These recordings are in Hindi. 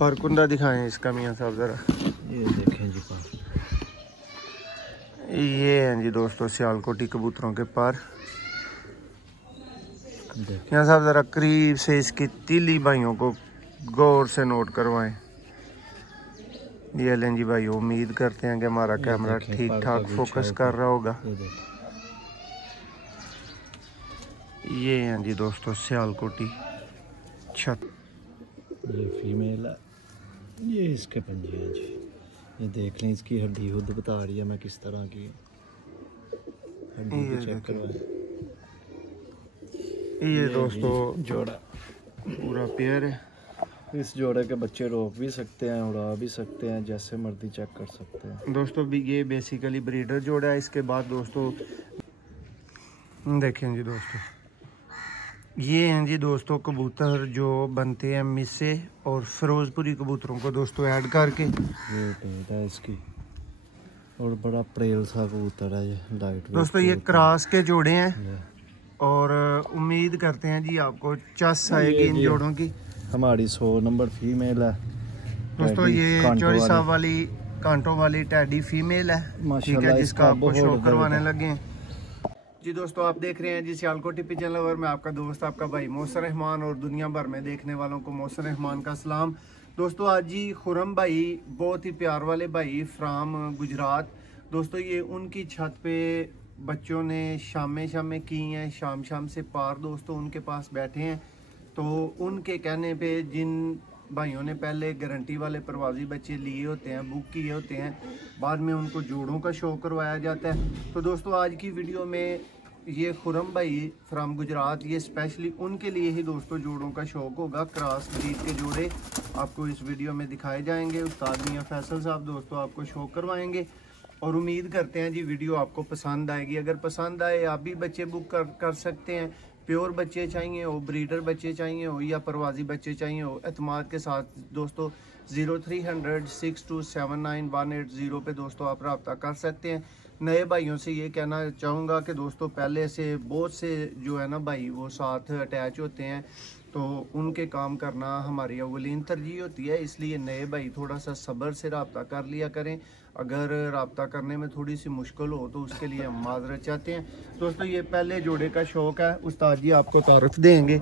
परकुंदा दिखाएं इसका मियाँ साहब ज़रा। ये देखें जी पर, ये हैं जी दोस्तों सियालकोटी कबूतरों के पर। मियाँ साहब ज़रा करीब से इसकी तीली भाइयों को गौर से नोट करवाएं। ये लें जी भाई, उम्मीद करते हैं कि हमारा कैमरा ठीक ठाक फोकस कर रहा होगा। ये हैं जी दोस्तों सियालकोटी छत। ये फीमेल है, ये इसके पंजे हैं जी। ये देख लें, इसकी हड्डी खुद बता रही है मैं किस तरह की हड्डी भी चेक करवाएं। ये दोस्तों जोड़ा पूरा पेयर है। इस जोड़े के बच्चे रोक भी सकते हैं, उड़ा भी सकते हैं, जैसे मर्जी चेक कर सकते हैं दोस्तों। भी ये बेसिकली ब्रीडर जोड़ा है। इसके बाद दोस्तों देखें जी दोस्तों, ये हैं जी दोस्तों कबूतर जो बनते हैं मिसे और फिरोजपुरी कबूतरों को दोस्तों ऐड करके। ये पेट है इसकी, और बड़ा प्रेल सा कबूतर है ये, लाइट दोस्तों। ये क्रॉस के जोड़े हैं और उम्मीद करते हैं जी आपको चस आएगी इन जोड़ों की। हमारी 100 नंबर फीमेल है दोस्तों। ये चौड़ी साहब वाली कांटों वाली टैडी फीमेल है, ठीक है, जिसका आपको शो करवाने लगे हैं जी दोस्तों। आप देख रहे हैं जी सियालकोटी पिजन लवर में आपका दोस्त आपका भाई मोहसिन रहमान, और दुनिया भर में देखने वालों को मोहसिन रहमान का सलाम। दोस्तों आज जी खुरम भाई, बहुत ही प्यार वाले भाई फ्राम गुजरात दोस्तों, ये उनकी छत पे बच्चों ने शामें की हैं, शाम से पार दोस्तों उनके पास बैठे हैं। तो उनके कहने पे जिन भाइयों ने पहले गारंटी वाले प्रवासी बच्चे लिए होते हैं, बुक किए होते हैं, बाद में उनको जोड़ों का शो करवाया जाता है। तो दोस्तों आज की वीडियो में ये खुरम भाई फ्राम गुजरात, ये स्पेशली उनके लिए ही दोस्तों जोड़ों का शौक होगा। क्रॉस ब्रीड के जोड़े आपको इस वीडियो में दिखाए जाएंगे। उस्ताद मियां फैसल साहब दोस्तों आपको शो करवाएंगे, और उम्मीद करते हैं जी वीडियो आपको पसंद आएगी। अगर पसंद आए आप भी बच्चे बुक कर सकते हैं। प्योर बच्चे चाहिए हो, ब्रीडर बच्चे चाहिए हो, या प्रवासी बच्चे चाहिए हो, एतमाद के साथ दोस्तों 0300 6279 पे दोस्तों आप रब्ता कर सकते हैं। नए भाइयों से ये कहना चाहूँगा कि दोस्तों पहले से बहुत से जो है ना भाई वो साथ अटैच होते हैं, तो उनके काम करना हमारी अवलीन तरजीह होती है। इसलिए नए भाई थोड़ा सा सब्र से रब्ता कर लिया करें। अगर रब्ता करने में थोड़ी सी मुश्किल हो तो उसके लिए हम माजरत चाहते हैं दोस्तों। ये पहले जोड़े का शौक है, उस्ताद जी आपको तारुफ देंगे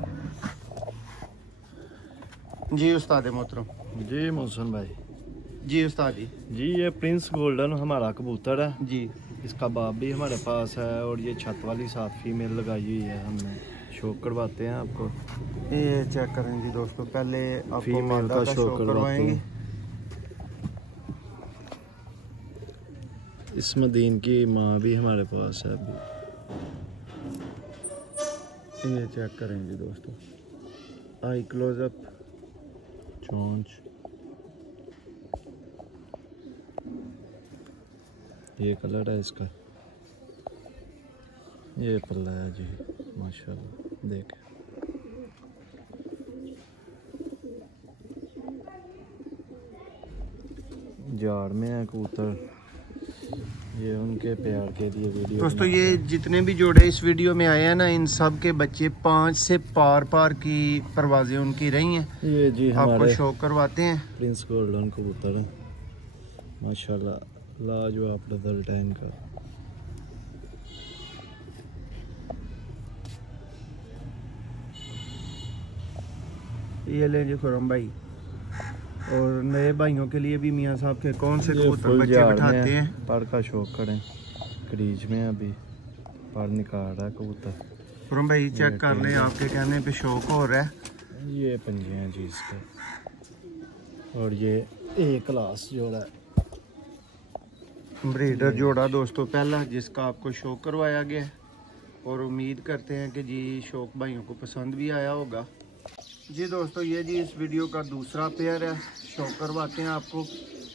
जी। उस्ताद मोहतरम जी मोहसिन भाई जी। उस्ताद जी ये प्रिंस गोल्डन हमारा कबूतर है जी। इसका बाप भी हमारे पास है, और ये छत वाली साथ फीमेल लगाई हुई है, हमने शो करवाते हैं आपको। ये चेक करें जी दोस्तों, पहले आपको फीमेल का शो करवाएंगे। इस मदीन की माँ भी हमारे पास है अभी। ये चेक करें जी दोस्तों, आई क्लोजअप, चोंच, ये कलर है इसका, ये पल्ला है जी माशाल्लाह। देख झाड़ में है कबूतर, ये उनके प्यार के लिए वीडियो दोस्तों। ये जितने भी जोड़े इस वीडियो में आए हैं ना, इन सब के बच्चे 5 से पार की परवाजें उनकी रही हैं। ये जी आपको शो करवाते हैं। प्रिंस गोल्डन कबूतर है माशाल्लाह, लाजवाब रिजल्ट है इनका। ये ले जी खुरम भाई, और नए भाइयों के लिए भी मियाँ साहब के कौन से कबूतर बच्चे बिठाते हैं। पर का शौक करें, क्रीज में अभी पर निकाल रहा है कबूतर। खुरम भाई चेक कर लें, आपके कहने पे शौक हो रहा है। ये पंजे हैं जी इसके, और ये ए क्लास जोड़ा है, ब्रीडर जोड़ा दोस्तों पहला, जिसका आपको शो करवाया गया है, और उम्मीद करते हैं कि जी शौक भाइयों को पसंद भी आया होगा जी दोस्तों। ये जी इस वीडियो का दूसरा पेयर है, शो करवाते हैं आपको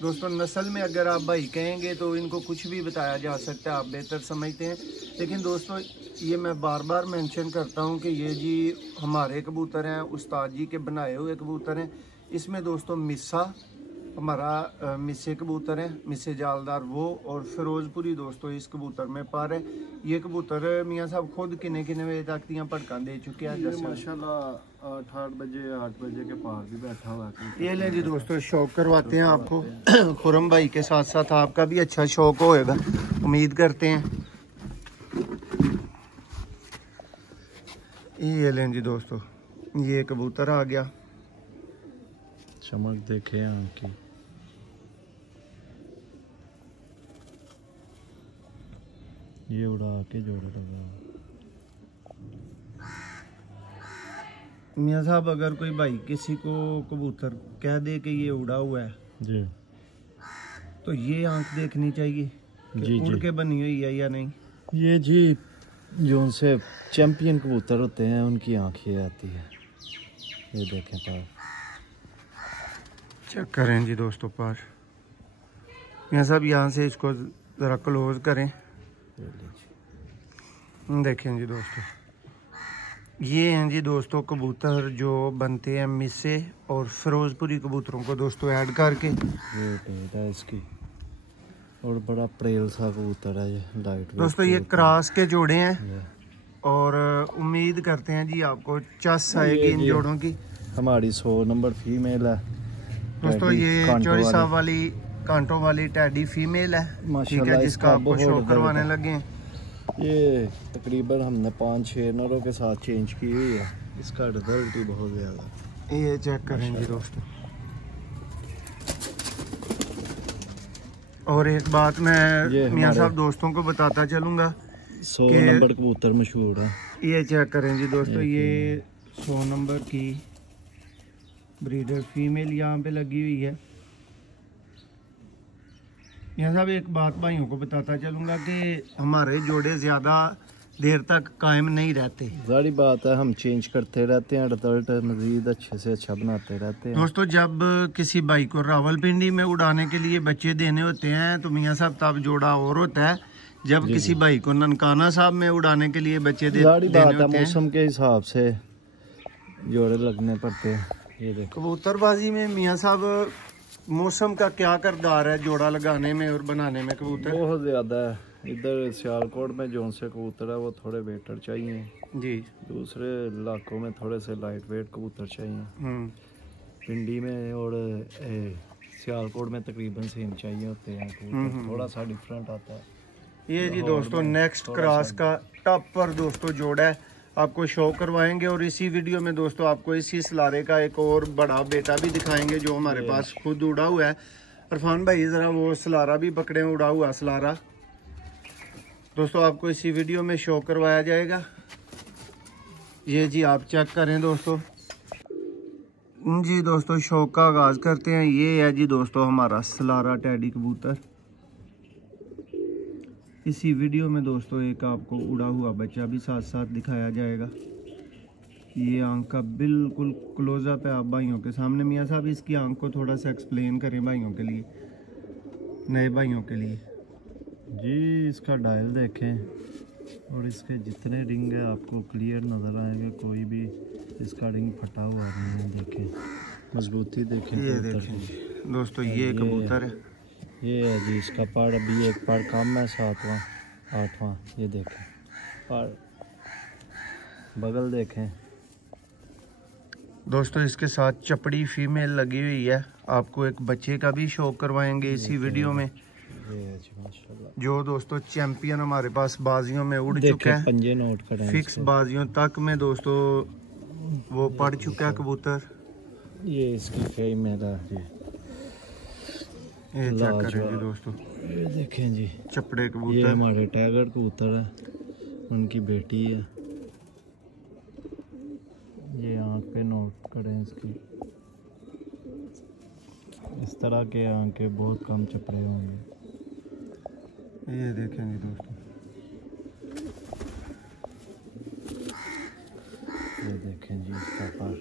दोस्तों। नस्ल में अगर आप भाई कहेंगे तो इनको कुछ भी बताया जा सकता है, आप बेहतर समझते हैं। लेकिन दोस्तों ये मैं बार बार मेंशन करता हूँ कि ये जी हमारे कबूतर हैं, उस्ताद जी के बनाए हुए कबूतर हैं। इसमें दोस्तों मिस्सा हमारा मिस्से कबूतर है, मिस्से जालदार वो, और फिरोजपुरी दोस्तों इस कबूतर में पर है। ये कबूतर मियाँ साहब खुद किन्ने बजे तक दियाँ भड़का दे चुके हैं? माशाल्लाह 8 बजे के पार भी बैठा हुआ है। ये ले जी दोस्तों, शौक करवाते हैं आपको खुरम भाई के साथ साथ आपका भी अच्छा शौक होएगा, उम्मीद करते हैं। ये लें जी दोस्तों, ये कबूतर आ गया, चमक देखे आंख की। ये उड़ा के जोड़ा लगा। मियाँ साहब अगर कोई भाई किसी को कबूतर कह दे कि ये उड़ा हुआ है जी, तो ये आंख देखनी चाहिए कि उड़ के बनी हुई है या नहीं? ये जी जो उनसे चैंपियन कबूतर होते हैं उनकी आंख ये आती है। ये देखें पार, चेक करें जी दोस्तों पार। मियाँ साहब यहाँ से इसको ज़रा क्लोज करें, देखें जी दोस्तों, ये हैं जी दोस्तों कबूतर जो बनते हैं मिस्से और फिरोजपुरी कबूतरों को दोस्तों ऐड करके। ये है इसकी, और बड़ा प्रेल सा कबूतर है ये, लाइट दोस्तों ये क्रॉस के जोड़े हैं और उम्मीद करते हैं जी आपको चस आएगी इन जोड़ों की। हमारी 100 नंबर फीमेल है दोस्तों, ये चोरी साहब वाली कांटों वाली टैडी फीमेल है, ठीक है, जिसका आपको शो करवाने लगे हैं। ये तकरीबन हमने 5-6 नरों के साथ चेंज की हुई है, इसका रिजल्ट ही बहुत ज़्यादा। ये चेक करेंगे दोस्तों, और एक बात मैं मियाँ साहब दोस्तों को बताता चलूँगा, 100 नंबर कबूतर मशहूर है। ये चेक करें जी दोस्तों, ये 100 नंबर की ब्रीडर फीमेल यहाँ पे लगी हुई है। यहाँ साहब एक बात भाइयों को बताता चलूँगा कि हमारे जोड़े ज़्यादा देर तक कायम नहीं रहते, सारी बात है, हम चेंज करते रहते हैं, रिजल्ट मजीद अच्छे से अच्छा बनाते रहते हैं। दोस्तों जब किसी भाई को रावलपिंडी में उड़ाने के लिए बच्चे देने होते हैं तो मियाँ साहब तब जोड़ा और होता है, जब किसी भाई को ननकाना साहब में उड़ाने के लिए बच्चे देने होते हैं मौसम के हिसाब से जोड़े लगने पड़ते हैं। ये देखो कबूतरबाजी में मियाँ साहब मौसम का क्या किरदार है जोड़ा लगाने में और बनाने में? कबूतर बहुत ज़्यादा है, इधर सियालकोट में जो से कबूतर है वो थोड़े वेटर चाहिए जी, दूसरे इलाकों में थोड़े से लाइट वेट कबूतर चाहिए। पिंडी में और सियालकोट में तकरीबन सेम चाहिए होते हैं कबूतर, थोड़ा सा डिफरेंट आता है। ये जी दोस्तों नेक्स्ट क्रॉस का टॉप पर दोस्तों जोड़ा है, आपको शो करवाएंगे, और इसी वीडियो में दोस्तों आपको इसी सलारे का एक और बड़ा बेटा भी दिखाएंगे जो हमारे पास खुद उड़ा हुआ है। इरफान भाई ज़रा वो सलारा भी पकड़े, उड़ा हुआ सलारा दोस्तों आपको इसी वीडियो में शो करवाया जाएगा। ये जी आप चेक करें दोस्तों। जी दोस्तों शो का आगाज़ करते हैं। ये है जी दोस्तों हमारा सलारा टैडी कबूतर। इसी वीडियो में दोस्तों एक आपको उड़ा हुआ बच्चा भी साथ साथ दिखाया जाएगा। ये आंख का बिल्कुल क्लोजअप है आप भाइयों के सामने। मियाँ साहब इसकी आंख को थोड़ा सा एक्सप्लेन करें भाइयों के लिए, नए भाइयों के लिए। जी इसका डायल देखें और इसके जितने रिंग है आपको क्लियर नज़र आएंगे, कोई भी इसका रिंग फटा हुआ नहीं है। देखें मजबूती देखें। ये देखें दोस्तों ये कबूतर है, ये है जी इसका पार अभी एक पार कम है, 7वां 8वां। ये देखें पार, बगल देखें दोस्तों। इसके साथ चपड़ी फीमेल लगी हुई है, आपको एक बच्चे का भी शो करवाएंगे इसी वीडियो में। जो दोस्तों चैंपियन हमारे पास बाजियों में उड़ चुका है, पंजे नोट करें, फिक्स बाजियों तक में दोस्तों वो पड़ चुका है कबूतर। ये इसकी फीमेल है जी, ये चेक करें जी दोस्तों। ये देखें जी चपड़े कबूतर, ये हमारे टाइगर कबूतर है, उनकी बेटी है। ये आँख पे नोट करें इसकी, इस तरह के आंखें बहुत कम चपड़े होंगे। ये देखें जी दोस्तों, ये देखें जी इसका पार।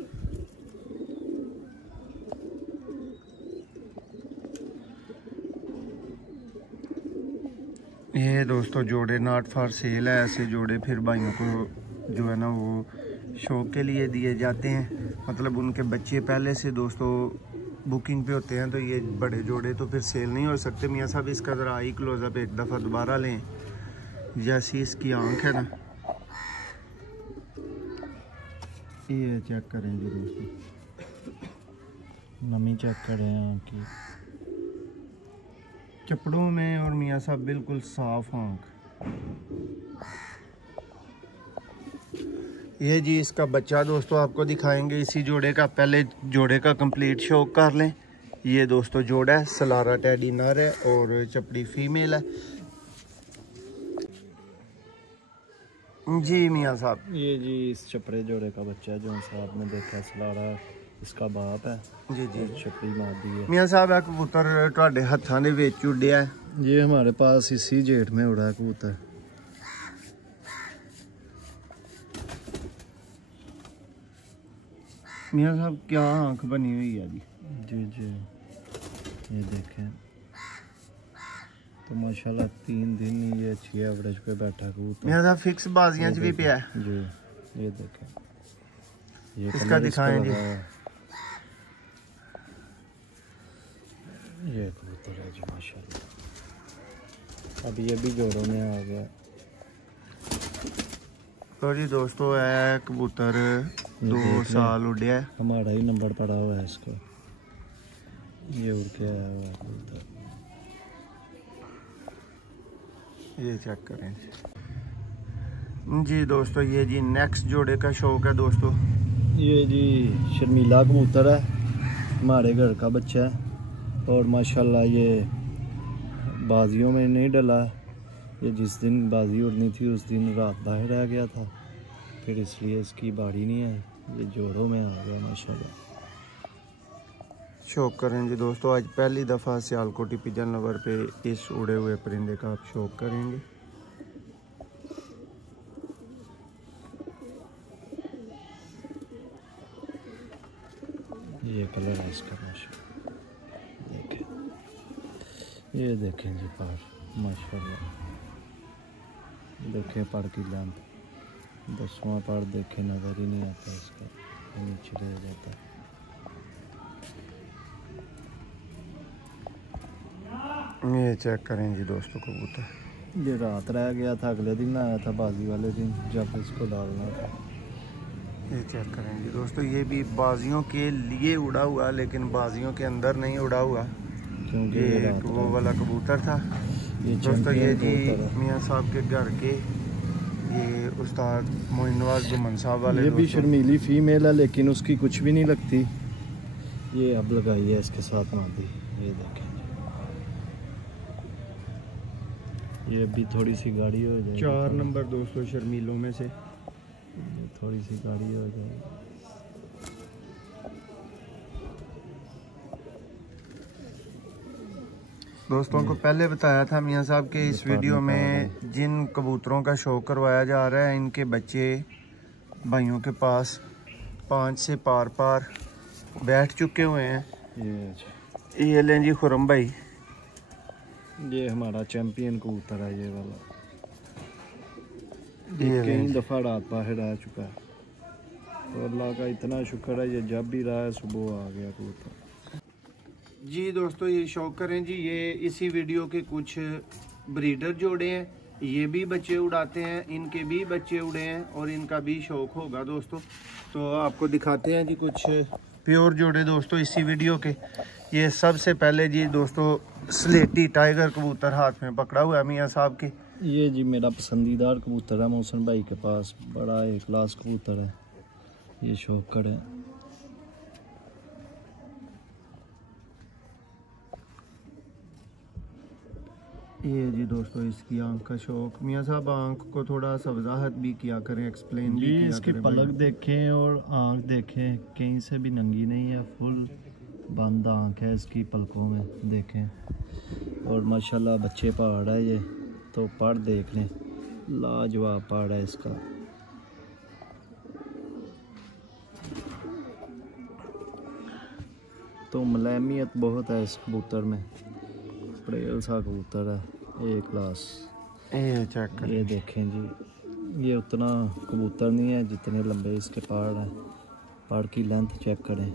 ये दोस्तों जोड़े नॉट फॉर सेल है। ऐसे जोड़े फिर भाइयों को जो है ना वो शौक के लिए दिए जाते हैं, मतलब उनके बच्चे पहले से दोस्तों बुकिंग पे होते हैं तो ये बड़े जोड़े तो फिर सेल नहीं हो सकते। मियाँ साहब इसका ज़रा आई क्लोजअप एक दफ़ा दोबारा लें, जैसी इसकी आंख है ना, ये चेक करें जी दोस्तों, नमी चेक करें आँख की, चपड़ों में, और मियाँ साहब बिल्कुल साफ आंख। ये जी इसका बच्चा दोस्तों आपको दिखाएंगे इसी जोड़े का। पहले जोड़े का कंप्लीट शौक कर लें। ये दोस्तों जोड़ा है, सलारा टेडी नर है और चपड़ी फीमेल है जी मियाँ साहब। ये जी इस चपड़े जोड़े का बच्चा है जो साहब ने देखा, सलारा इसका बाप है जी जी। चपड़ी मादी है। मियाँ साहब एक कबूतर तुहाडे हत्थां दे विच उड्डिया है। ये हमारे पास इसी जेठ में उड़ा है कबूतर। मियाँ साहब क्या आंख बनी हुई है जी। जी जी, ये देखें तो माशाल्लाह 3 दिन ही ये अच्छी एवरेज पे बैठा कबूतर। मियाँ साहब फिक्स बाजियां च भी पिया है जी। ये देखें, ये इसका दिखाएं जी। ये कबूतर है जी माशाल्लाह। अब ये भी जोड़ों में आ गया। तो जी दोस्तों है कबूतर 2 साल उड़िया है। हमारा ही नंबर पड़ा हुआ है इसका। ये उड़ के आया हुआ है कबूतर। ये चेक करें जी दोस्तों। ये जी नेक्स्ट जोड़े का शौक है दोस्तों। ये जी शर्मीला कबूतर है, हमारे घर का बच्चा है और माशाल्लाह ये बाजियों में नहीं डला। ये जिस दिन बाजी उड़नी थी उस दिन रात बाहर रह गया था, फिर इसलिए इसकी बारी नहीं आई। ये जोड़ों में आ गया माशाल्लाह। शौक करें जी दोस्तों। आज पहली दफ़ा सियालकोटी पिजन लवर पे इस उड़े हुए परिंदे का आप शौक करेंगे। ये कलर है इसका माशाल्लाह। देखें, ये देखें जी पार माशाल्लाह। देखें पार की लैंप, 10वां पार देखें नज़र ही नहीं आता इसका, नीचे रह जाता है। ये चेक करें जी दोस्तों कबूतर। ये रात रह गया था, अगले दिन आया था बाजी वाले दिन जब इसको डालना था। ये चेक करें जी दोस्तों। ये भी बाजियों के लिए उड़ा हुआ, लेकिन बाजियों के अंदर नहीं उड़ा हुआ क्योंकि ये वो वाला कबूतर था। दोस्तों ये जी मियाँ साहब के घर के ये उस्ताद मोइन नवाज गुमन साहब वाले। ये भी शर्मीली फीमेल है लेकिन उसकी कुछ भी नहीं लगती। ये अब लगाई है इसके साथ मादी। ये देखें, ये अभी थोड़ी सी गाड़ी हो जाएगी। 4 नंबर दोस्तों शर्मीलों में से थोड़ी सी गाड़ी हो जाएगी। दोस्तों को पहले बताया था मियाँ साहब के इस वीडियो में जिन कबूतरों का शौक करवाया जा रहा है इनके बच्चे भाइयों के पास 5 से पार बैठ चुके हुए हैं। ये लें जी खुरम भाई, ये हमारा चैंपियन कबूतर है। ये वाला कई दफ़ा रात बाहर आ चुका है तो अल्लाह का इतना शुक्र है ये जब भी रहा है सुबह आ गया कबूतर जी। दोस्तों ये शौक करें जी, ये इसी वीडियो के कुछ ब्रीडर जोड़े हैं, ये भी बच्चे उड़ाते हैं, इनके भी बच्चे उड़े हैं और इनका भी शौक होगा दोस्तों। तो आपको दिखाते हैं जी कुछ प्योर जोड़े दोस्तों इसी वीडियो के। ये सबसे पहले जी दोस्तों स्लेटी टाइगर कबूतर हाथ में पकड़ा हुआ है मियाँ साहब के। ये जी मेरा पसंदीदा कबूतर है मोहसिन भाई के पास, बड़ा एक क्लास कबूतर है। ये शौकर है। ये जी दोस्तों इसकी आंख का शौक। मियाँ साहब आंख को थोड़ा सा वजाहत भी किया करें, एक्सप्लेन भी किया इसकी करें। पलक देखें और आंख देखें, कहीं से भी नंगी नहीं है, फुल बंद आंख है इसकी पलकों में देखें। और माशाल्लाह बच्चे पहाड़ है ये, तो पढ़ देख लें, लाजवाब पहाड़ है इसका। तो मुलायमियत बहुत है इस कबूतर में, पड़ेल सा कबूतर है, ए क्लास। ये चेक करें, ये देखें जी, ये उतना कबूतर नहीं है जितने लंबे इसके पहाड़ हैं। पहाड़ की लेंथ चेक करें।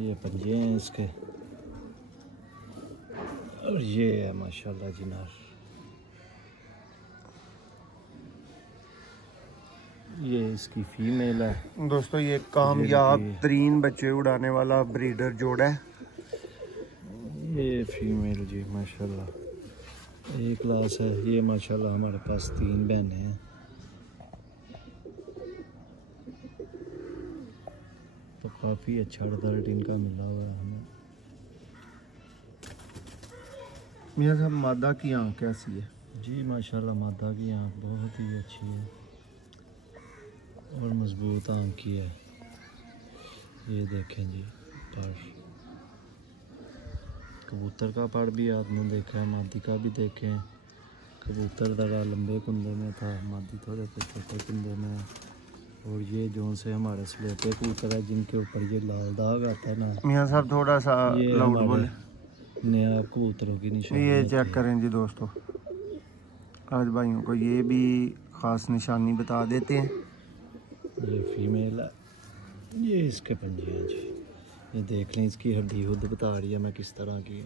ये पंजे हैं इसके, और ये है माशाल्लाह जी नर। ये इसकी फीमेल है दोस्तों। ये कामयाब तरीन बच्चे उड़ाने वाला ब्रीडर जोड़ा है। ये फीमेल जी माशाल्लाह एक क्लास है। ये माशाल्लाह हमारे पास 3 बहनें हैं। तो काफ़ी अच्छा रिजल्ट इनका मिला हुआ है हमें। मियां साहब मादा की आँख कैसी है? जी माशाल्लाह मादा की आँख बहुत ही अच्छी है और मजबूत आँख की है। ये देखें जी पर कबूतर का पर भी आपने देखा है, मादी का भी देखें। कबूतर ज़रा लंबे कुंदे में था, मादी थोड़े से छोटे कुंदे में है। और ये जो से हमारे स्लेटे कबूतर है जिनके ऊपर ये लाल दाग आता है ना। मियां साहब थोड़ा सा लाउड बोले। नया कबूतरों की निशानी ये चेक करें जी दोस्तों। आज भाइयों को ये भी ख़ास निशानी बता देते हैं। ये फीमेल है, ये इसके पंजे हैं जी। ये देख लें इसकी हड्डी खुद बता रही है मैं किस तरह की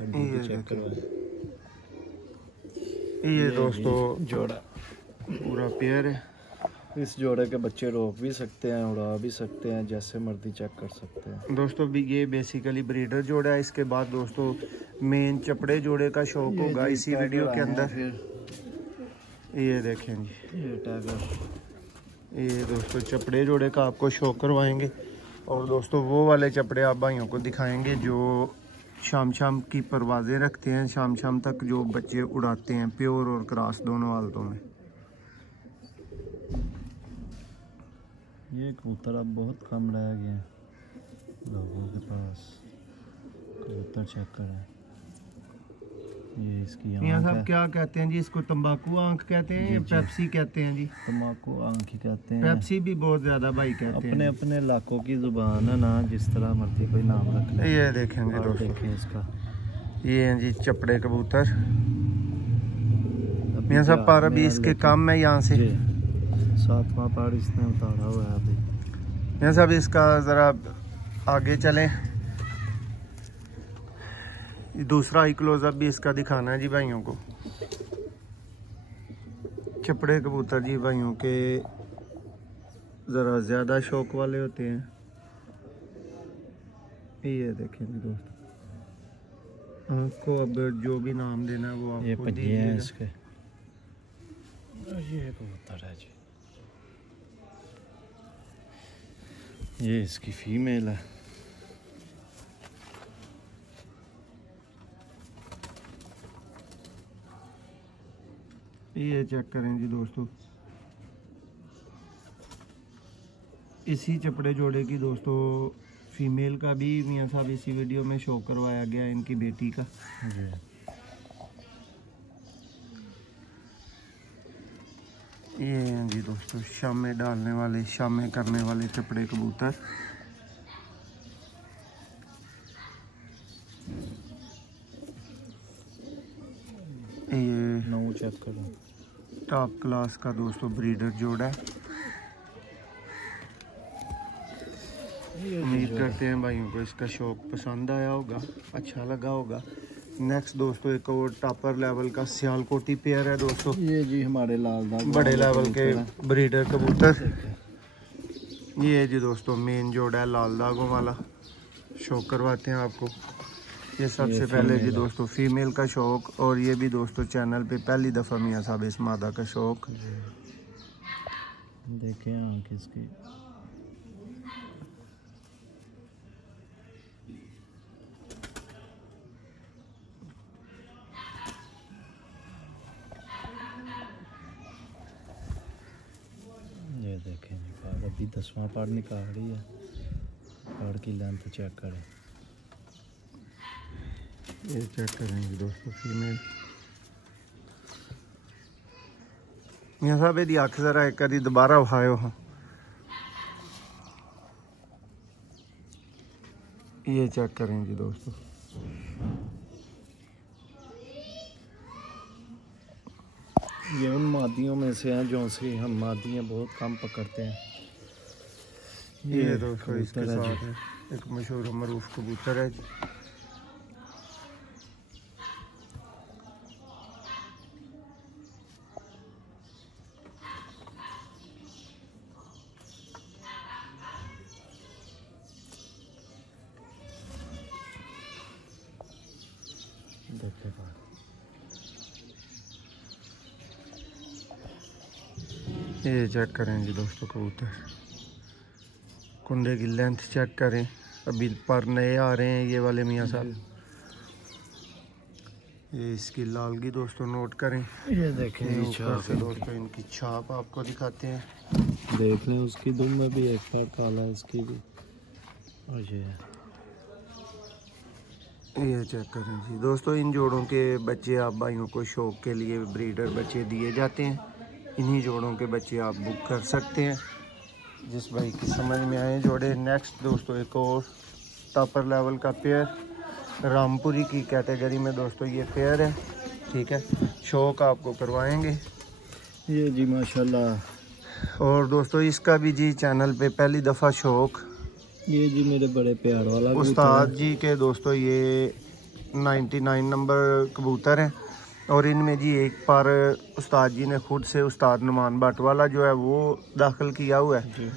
हड्डी भी चेक करवाएं। ये दोस्तों जोड़ा पूरा पेयर है। इस जोड़े के बच्चे रोक भी सकते हैं, उड़ा भी सकते हैं, जैसे मर्जी चेक कर सकते हैं दोस्तों। भी ये बेसिकली ब्रीडर जोड़ा है। इसके बाद दोस्तों मेन चपड़े जोड़े का शौक होगा इसी वीडियो के अंदर। ये देखें जी ये टाइगर। ये दोस्तों चपड़े जोड़े का आपको शो करवाएंगे। और दोस्तों वो वाले चपड़े आप भाइयों को दिखाएंगे जो शाम शाम की परवाज़ें रखते हैं, शाम शाम तक जो बच्चे उड़ाते हैं, प्योर और क्रॉस दोनों हालतों में। ये कबूतर अब बहुत कम रह गए हैं लोगों के पास। कबूतर चेक करें। ये इसकी मियां साहब क्या कहते हैं जी इसको? तंबाकू आंख कहते हैं या पेप्सी कहते हैं जी? तंबाकू आंख ही कहते हैं। पेप्सी भी बहुत ज्यादा भाई कहते हैं। अपने अपने इलाकों की जुबान है ना, जिस तरह मर्जी कोई नाम रख ले। ये देखेंगे दोस्तों, देखें इसका। ये हैं जी चपड़े कबूतर। मियां साहब पर अभी इसके काम है यहाँ से 7वां पार इसने उतारा हुआ है अभी। मियां साहब इसका ज़रा आगे चलें। दूसरा ही क्लोजअप भी इसका दिखाना है जी भाइयों को। चपड़े कबूतर जी भाइयों के ज़रा ज़्यादा शौक वाले होते हैं। ये देखें जी दोस्तों, आपको अब जो भी नाम देना है वो आप ये पंजे हैं इसके। ये कबूतर है जी, ये इसकी फीमेल है। ये चेक करें जी दोस्तों, इसी चपड़े जोड़े की दोस्तों फीमेल का भी मियां साहब इसी वीडियो में शो करवाया गया है, इनकी बेटी का। जी। ये हैं जी दोस्तों शामे डालने वाले, शामे करने वाले चपड़े कबूतर। ये नौ चेक करो। टॉप क्लास का दोस्तों ब्रीडर जोड़ा है। उम्मीद करते हैं भाइयों को इसका शौक पसंद आया होगा, अच्छा लगा होगा। नेक्स्ट दोस्तों एक और टॉपर लेवल का सियालकोटी पेयर है दोस्तों। ये जी हमारे लाल दाग बड़े लेवल के ब्रीडर कबूतर। ये जी दोस्तों मेन जोड़ा है लाल दागों वाला, शौक करवाते हैं आपको। ये सबसे पहले जी दोस्तों फीमेल का शौक, और ये भी दोस्तों चैनल पे पहली दफ़ा मियां साहब इस मादा का शौक। देखें आँख इसकी। ये देखें जी पार अभी 10वां पार निकाल रही है। पार की लेंथ चेक करें। ये चेक करेंगे दोस्तों फीमेल। मियां साहब यदि अख जरा एक बारी दोबारा उठाओ। हाँ ये चेक करेंगे दोस्तों, ये उन मादियों में से हैं जो से हम मादियाँ बहुत कम पकड़ते हैं। ये दोस्तों इसके साथ है एक मशहूर मरूफ कबूतर है। ये चेक करें जी दोस्तों कबूतर, कुंडे की लेंथ चेक करें, अभी पर नए आ रहे हैं ये वाले मियाँ साहब। ये इसकी लालगी दोस्तों नोट करें, ये देखें ऊपर से दोस्तों इनकी छाप आपको दिखाते हैं, देख लें। उसकी दुम में भी एक बार काला है, इसकी भी। और ये चेक करें जी दोस्तों, इन जोड़ों के बच्चे आप भाइयों को शौक के लिए ब्रीडर बच्चे दिए जाते हैं। इन्हीं जोड़ों के बच्चे आप बुक कर सकते हैं जिस भाई की समझ में आए जोड़े। नेक्स्ट दोस्तों एक और टॉपर लेवल का पेयर, रामपुरी की कैटेगरी में दोस्तों ये पेयर है, ठीक है। शौक आपको करवाएंगे ये जी माशाल्लाह। और दोस्तों इसका भी जी चैनल पे पहली दफ़ा शौक, ये जी मेरे बड़े प्यार वाला उस्ताद जी के दोस्तों ये 99 नंबर कबूतर हैं। और इनमें जी एक बार उस्ताद जी ने खुद से उस्ताद नुमान भट्ट वाला जो है वो दाखिल किया हुआ है जी।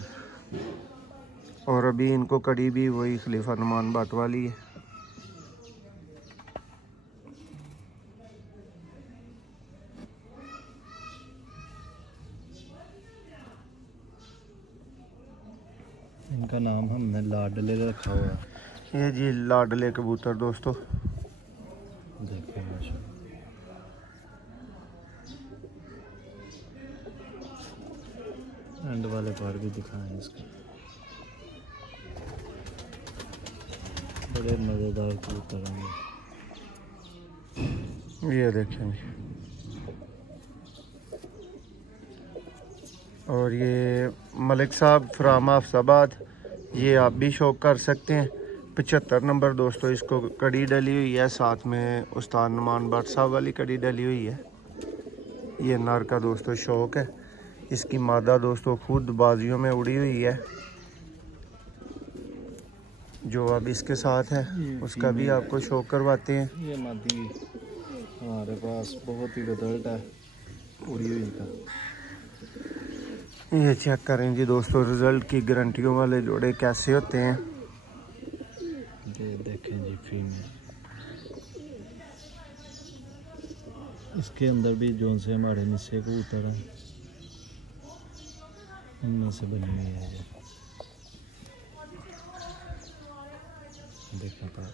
और अभी इनको कड़ी भी वही खलीफा नुमान भट्ट वाली है। इनका नाम हमने लाडले रखा हुआ है। ये जी लाडले कबूतर दोस्तों देखिए माशाल्लाह। एंड वाले पार भी दिखाएं इसके, बड़े मज़ेदार कबूतर हैं ये देखेंगे। और ये मलिक साहब फ्राम हाफसाबाद, ये आप भी शौक कर सकते हैं। 75 नंबर दोस्तों इसको कड़ी डली हुई है, साथ में उस्ताद नुमान भट्ट साहब वाली कड़ी डली हुई है। ये नर का दोस्तों शौक है। इसकी मादा दोस्तों खुद बाजियों में उड़ी हुई है। जो अब इसके साथ है उसका भी आपको शौक करवाते हैं। ये मादी हमारे पास बहुत ही रिजल्ट है उड़ी हुई का। ये चेक करें जी दोस्तों, रिजल्ट की गारंटियों वाले जोड़े कैसे होते हैं। ये देखें जी फीमेल, इसके अंदर भी जो से हमारे निस्से कबूतर हैं उनमें से बनी हुई है ये, देखा था।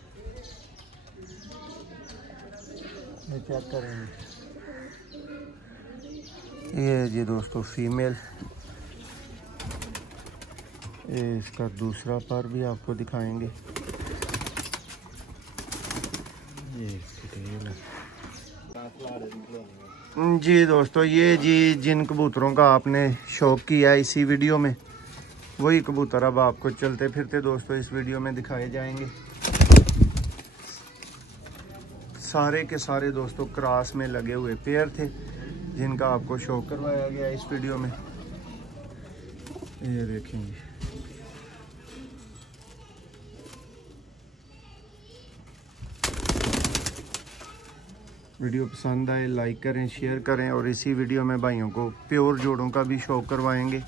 ये चेक करेंगे, ये जी दोस्तों फीमेल। ये इसका दूसरा पर भी आपको दिखाएंगे। ये इसकी टेल है जी दोस्तों। ये जी जिन कबूतरों का आपने शौक किया है इसी वीडियो में, वही कबूतर अब आपको चलते फिरते दोस्तों इस वीडियो में दिखाए जाएंगे। सारे के सारे दोस्तों क्रॉस में लगे हुए पेयर थे जिनका आपको शौक करवाया गया इस वीडियो में। ये देखेंगे, वीडियो पसंद आए लाइक करें, शेयर करें और इसी वीडियो में भाइयों को प्योर जोड़ों का भी शौक करवाएंगे।